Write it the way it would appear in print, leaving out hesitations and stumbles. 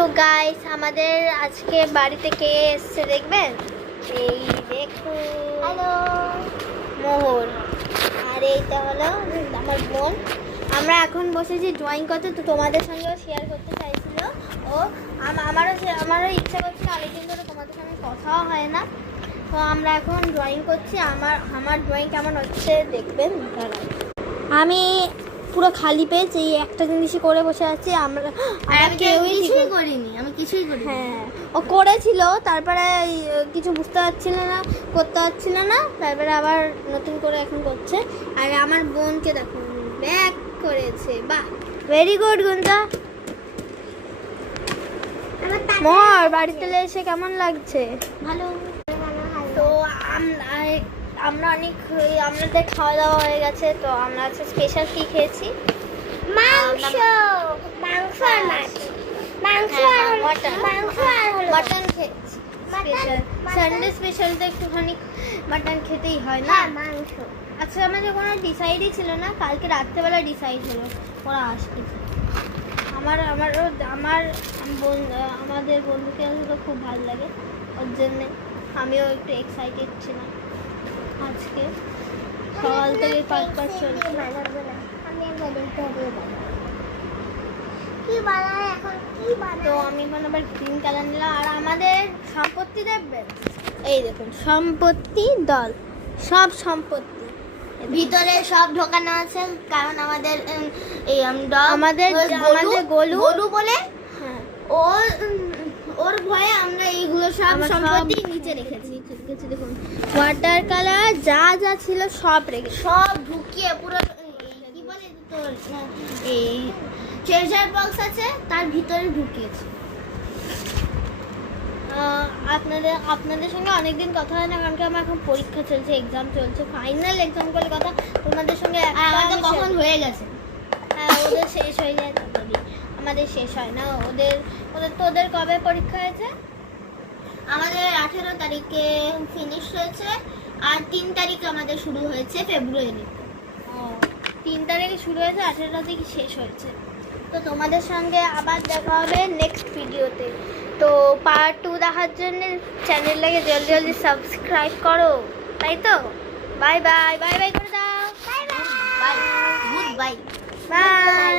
তো গাইস আমাদের আজকে বাড়িতে কে এসেছে দেখবেন? এই দেখুন, হ্যালো মোহর। আর এইটা হলো আমার বোন। আমরা এখন বসেছি ড্রয়িং করতে, তো তোমাদের সঙ্গেও শেয়ার করতে চাইছিল ও। আমারও ইচ্ছা করছে, অনেকদিন ধরে তোমাদের সঙ্গে কথাও হয় না। তো আমরা এখন ড্রয়িং করছি। আমার ড্রয়িং কেমন হচ্ছে দেখবেন। আমি পুরো খালি পেজ এই একটা জিনিসই করে বসে আছি। আমরা কেউই কিছুই করিনি, আমি কিছুই করিনি। হ্যাঁ, ও করেছিল, তারপরে কিছু বুঝতে পারছিল না, করতে পারছিল না, তারপরে আবার নতুন করে এখন করছে। আর আমার বোনকে দেখুন ব্যাক করেছে, বাহ, ভেরি গুড গুঞ্জা। মোর বাড়িতে এসে কেমন লাগছে? ভালো। তো আমরা আমাদের খাওয়া দাওয়া হয়ে গেছে। তো আমরা আজকে স্পেশাল কি খেয়েছি? মাংস মাংস আর মাছ, মাংস আর মটন খেয়েছি স্পেশাল। সানডে স্পেশাল তো একটুখানি মাটন খেতেই হয় না? মাংস। আচ্ছা, আমাদের কোনো ডিসাইডই ছিল না, কালকে রাত্রেবেলা ডিসাইড হলো ওরা আসবে। আমাদের বন্ধুকে তো খুব ভালো লাগে, ওর জন্যে আমিও একটু এক্সাইটেড ছিলাম। আজকে সকাল থেকে পাঁচ চলছে। আমি একবার দেখতে হবে কি বানায় এখন, কি বানায়। তো আমি এখন আবার গ্রিন কালার নিলাম। আর আমাদের সম্পত্তি দেখবেন, এই দেখুন সম্পত্তি দল, সব সম্পত্তি ভিতরে সব ঢোকানো আছে, কারণ আমাদের আমাদের গলু বলে হ্যাঁ, ওর ভয়ে আমরা এইগুলো সব সম্পত্তি নিচে রেখেছি। দেখুন ওয়াটার কালার যা যা ছিল সব রেখে, সব ঢুকিয়ে পুরো কি বলে তোর এই ট্রেজার বক্স আছে তার ভিতরে ঢুকিয়েছি। আপনাদের সঙ্গে অনেকদিন কথা হয় না, কারণ কি আমার এখন পরীক্ষা চলছে, এক্সাম চলছে, ফাইনাল এক্সাম করলে কথা তোমাদের সঙ্গে আমাদের কখন হয়ে গেছে। হ্যাঁ, ওদের শেষ হয়ে যায়, তাড়াতাড়ি আমাদের শেষ হয় না। ওদের কবে পরীক্ষা হয়েছে? আমাদের 18 তারিখে ফিনিশ হয়েছে, আর 3 তারিখে আমাদের শুরু হয়েছে ফেব্রুয়ারি। 3 তারিখে শুরু হয়েছে, 18 তারিখে শেষ হয়েছে। তো তোমাদের সঙ্গে আবার দেখা হবে নেক্সট ভিডিওতে। তো পার্ট 2 দেখার জন্য চ্যানেলটাকে জলদি জলদি সাবস্ক্রাইব করো, তাই তো? বাই বাই, বাই বাই করে দাও। Bye bye, good bye. By.